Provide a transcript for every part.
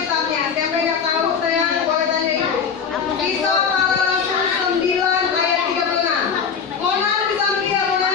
Alkitabnya. Siapa yang nggak tahu saya boleh tanya ibu. Kisah Para Rasul 9 ayat 36. Mona bisa melihat Mona?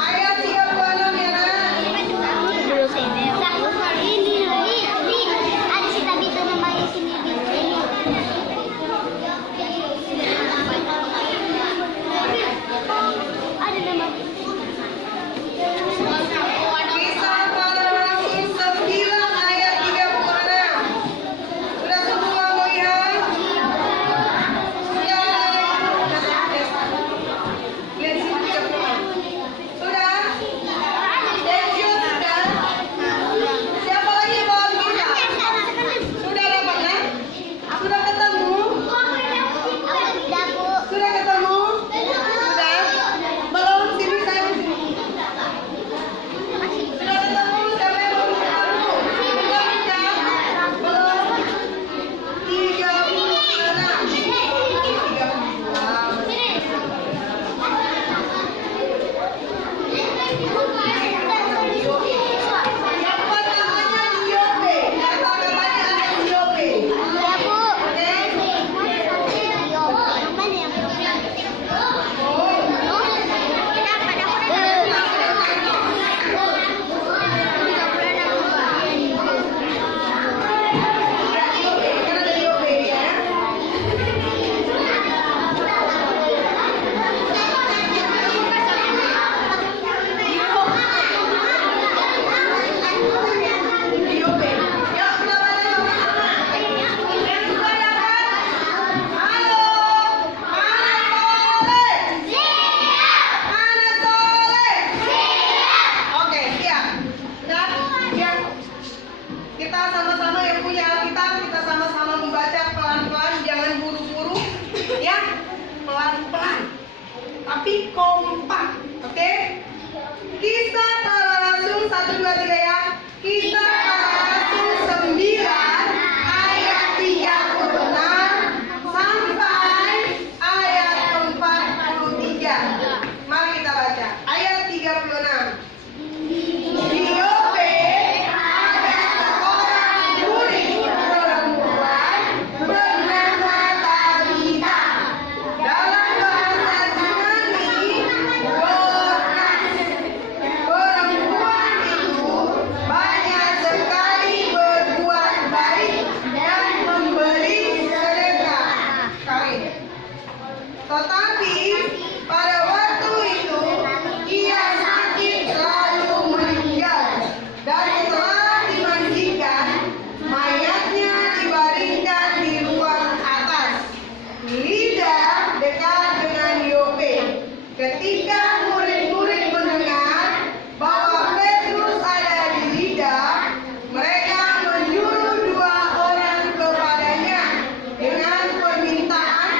Ayat 36 ya nak? Ada si Tabita namanya sini. Ada nama. Kisah Para Rasul 9 ayat 36. Sudah semua melihat? Sudah? Lihat sini 36. Sudah? Denjul sudah? Siapa lagi yang bawa kita? Sudah dapat kan? Sudah ketemu? Sudah ketemu? Sudah? Belum? Sini saya di sini. Sudah ketemu? Siapa yang belum ketemu? Sudah pindah? Belum? 36. Siapa namanya Diope? Kata-katanya ada Diope. Kan ada Diope ya. Diope. Yuk kita baca sama-sama. Yang sudah dapat? Halo. Mana soleh? Mana soleh? Oke, siap. Nah, yang kita sama-sama yang punya Alkitab, kita sama-sama membaca pelan-pelan, jangan buru-buru, ya, pelan-pelan, tapi kompak, oke? Kisah Para Rasul 1, 2, 3 ya. Kisah Para Rasul 9 ayat 36 sampai ayat 43. Mari kita baca ayat 36. Diope ada seorang murid perempuan bernama Tabita. Dalam bahasa Yunani, Dorcas. Perempuan itu banyak sekali berbuat baik dan memberi sedekah. Kain. Tetapi pada waktu itu ia sakit lalu meninggal, dan setelah dimandikan mayatnya dibaringkan di ruang atas. Lida dekat dengan Yope. Ketika murid-murid mendengar bahwa Petrus ada di Lida, mereka menyuruh 2 orang kepadanya dengan permintaan,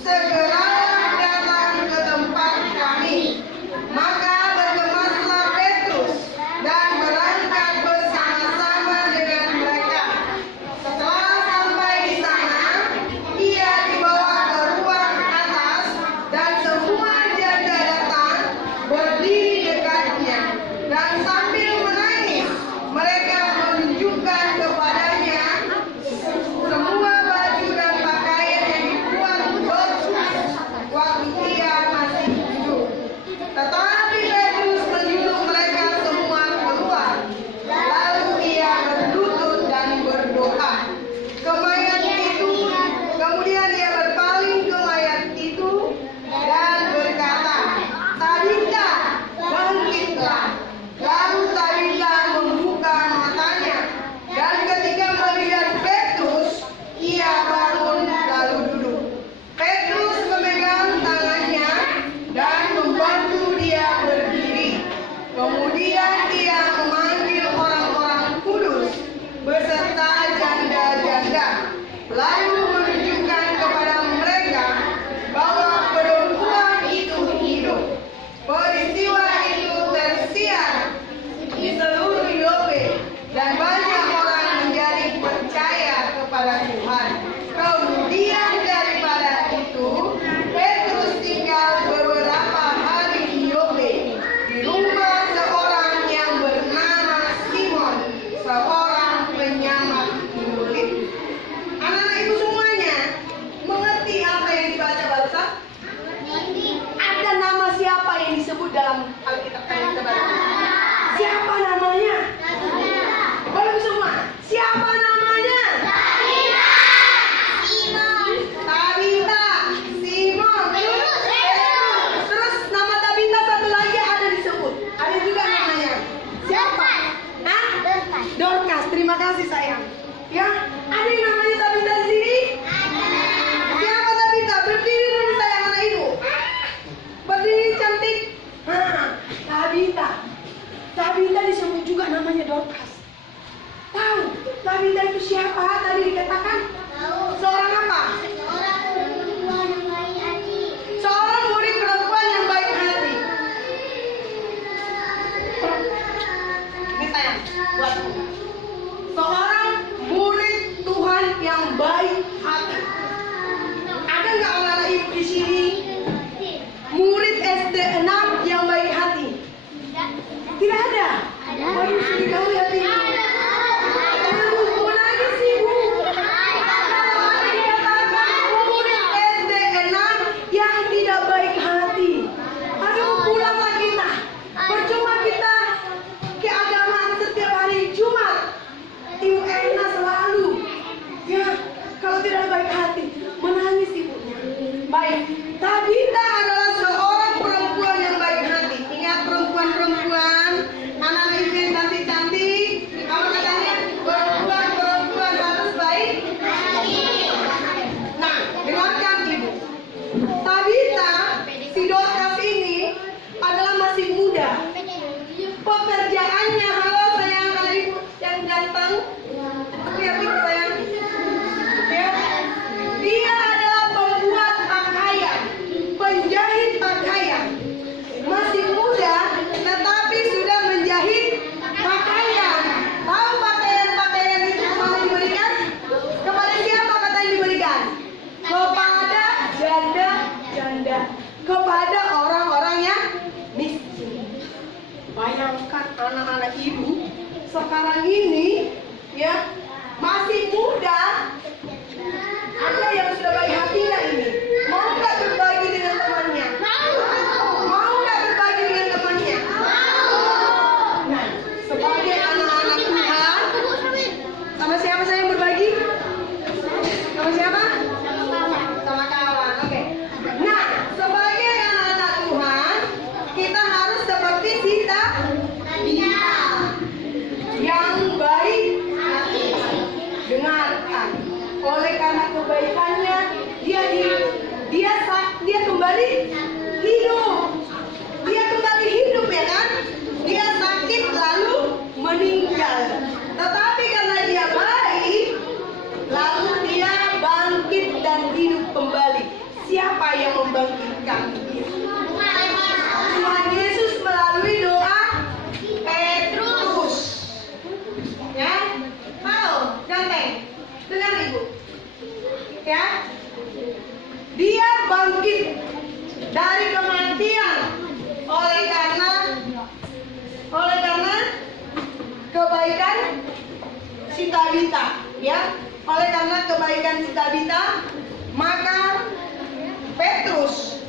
segeralah datang ke tempat kami. Maka bergemaslah Petrus dan berangkat bersama-sama dengan mereka. Setelah sampai di sana, ia dibawa ke ruang atas dan semua jaga datang berdiri dekatnya. Dan sambil menangis, mereka menunjukkan kepadanya semua baju dan pakaian yang dibuat Dorcas waktu ia masih hidup. Tetapi Petrus menyuruh mereka semua keluar. Lalu ia berlutut dan berdoa ke mayat itu. Kemudian ia berpaling ke mayat itu dan berkata, Tabita, bangkitlah. Lalu Tabita membuka matanya, dan ketika melihat Petrus, ia bangun lalu duduk. Petrus memegang tangannya dan membantu dia berdiri. Kemudian ia memanggil orang-orang kudus beserta janda-janda, lalu menunjukkan kepada mereka bahwa perempuan itu hidup. Peristiwa itu tersiar di seluruh Yope, dan banyak orang menjadi percaya kepada Tuhan. Kemudian daripada itu, Petrus tinggal beberapa hari di Yope, di rumah seorang Siapa namanya? Boleh semua. Siapa namanya? Tabita, Simon, terus nama Tabita satu lagi ada disebut. Ada juga namanya. Siapa? Hah? Dorcas. Terima kasih sayang. Ya, ada yang namanya Tabita di sini? Siapa Tabita? Berdiri dulu sayang anak ibu. Berdiri cantik. Tabita. Tabita disebut juga namanya Dorcas. Tahu? Tabita itu siapa? Tadi dikatakan seorang apa? Seorang murid perempuan yang baik hati. Ini sayang, buat seorang murid Tuhan yang baik hati. Ada nggak anak-anak ibu di sini murid SD 6 yang baik hati? Tidak ada. Waduh, sedih kali hati. Mau nangis sih bu. Kalau ada dikatakan murid SD 6 yang tidak baik hati, aduh pulanglah kita. Percuma kita keagamaan setiap hari Jumat. Ibu Erna selalu, ya, kalau tidak baik hati, menangis ibunya. Baik, Tabita adalah seorang perempuan yang baik hati. Ingat perempuan-perempuan, anak-anak ibu yang cantik-cantik, apa katanya? Perempuan-perempuan harus baik. Nah, dengarkan ibu. Tabita, si Dorcas ini adalah masih muda. Pekerjaannya, halo sayang, anak ibu yang ganteng, lihat ibu sayang. Ya, dia adalah pembuat pakaian, penjahit pakaian. Masih muda, tetapi sudah menjahit pakaian. Tahu pakaian-pakaian itu kemana diberikan? Kepada siapa katanya diberikan? Kepada janda-janda, kepada orang-orang yang miskin. Bayangkan anak-anak ibu sekarang ini, ya, masih muda. Ada yang sudah baik hati nggak ini? Mau nggak berbagi dengan temannya? Mau nggak berbagi dengan temannya? Nah, sebagai anak-anak Tuhan, sama siapa saya yang berbagi? Sama siapa? Sama kawan. Oke. Nah, sebagai anak-anak Tuhan, kita harus seperti Sita yang baik hati. Dengarkan. Oleh karena kebaikannya, dia kembali hidup. Dia kembali hidup, ya kan? Dia sakit lalu meninggal. Tetapi karena dia baik, lalu dia bangkit dan hidup kembali. Siapa yang membangkitkan dia? Tuhan Yesus melalui doa Petrus. Ya, halo, ganteng. Dengar ibu. Ya, dia bangkit dari kematian oleh karena kebaikan si Tabita, ya. Oleh karena kebaikan si Tabita, maka Petrus,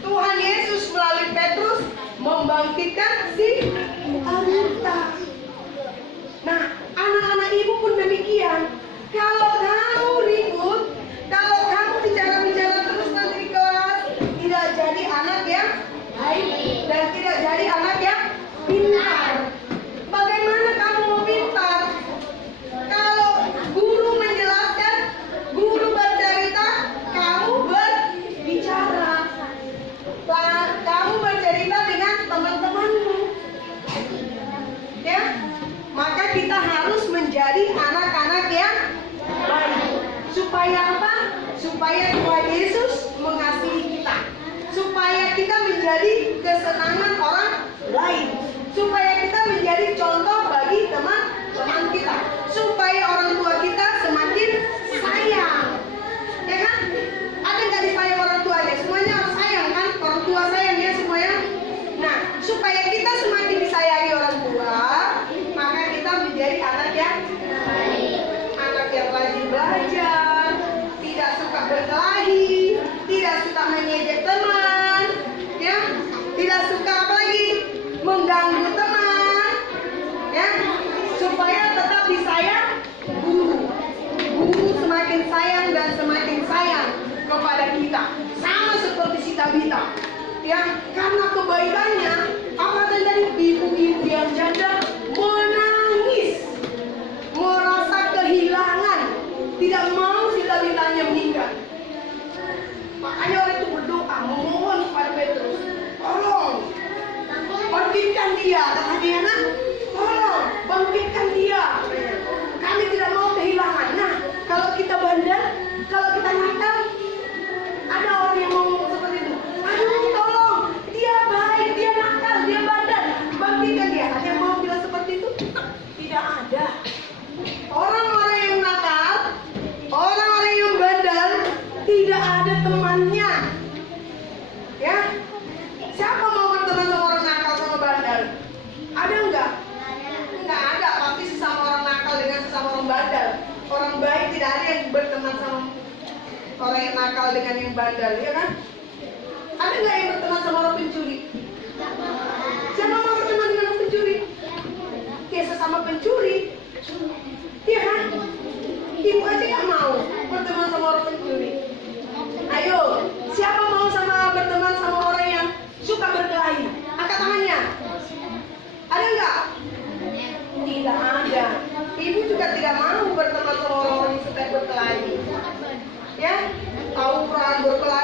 Tuhan Yesus melalui Petrus membangkitkan si Tabita. Nah, anak-anak ibu pun demikian. Kalau kamu ribut, kalau kamu bicara-bicara terus nanti di kelas, tidak jadi anak yang baik dan tidak jadi anak yang pintar. Bagaimana kamu mau pintar? Kalau guru menjelaskan, guru bercerita, kamu berbicara. Kamu bercerita dengan teman-temanmu. Ya, maka kita harus menjadi anak-anak yang baik. Supaya apa? Supaya Tuhan Yesus mengasihi kita. Supaya kita menjadi kesenangan orang lain. Supaya kita menjadi contoh bagi teman-teman kita. Supaya orang tua kita semakin sayang. Ya kan? Ada nggak disayang orang tuanya? Semuanya harus sayang kan? Orang tua sayang ya semuanya. Nah, supaya kita semakin disayangi orang tua, maka kita menjadi anak yang baik. Anak yang rajin belajar, tidak suka berkelahi, tidak suka mengejek teman, ya, tidak suka apa lagi mengganggu teman. Ya, karena kebaikannya, apa terjadi? Ibu-ibu yang janda menangis, merasa kehilangan, tidak mau si Dalitanya meninggal. Makanya orang itu berdoa, memohon kepada Petrus, tolong bangkitkan dia, kata dia, nak, tolong bangkitkan dia. Kami tidak mau kehilangan. Nah, kalau kita bandel, kalau kita nakal, ada orang yang mau ngomong seperti itu. Aduh, tolong, dia baik, dia nakal, dia bandel, bangkitkan dia. Ada yang mau bilang seperti itu? Tidak ada. Orang-orang yang nakal, orang-orang yang bandel, tidak ada temannya. Ya, siapa mau berteman sama orang nakal sama bandel? Ada enggak? Enggak ada. Pasti sesama orang nakal dengan sesama orang bandel. Orang baik tidak ada yang berteman sama orang yang nakal dengan yang bandel, ya kan? Ada nggak yang berteman sama orang pencuri? Siapa mau berteman dengan orang pencuri? Ya sesama pencuri, iya kan? Ibu aja nggak mau berteman sama orang pencuri. Ayo, siapa mau berteman sama orang yang suka berkelahi? Angkat tangannya. Ada nggak? Tidak ada. Ibu juga tidak mau berteman sama orang yang suka berkelahi. Ya, tawuran, berkelahi.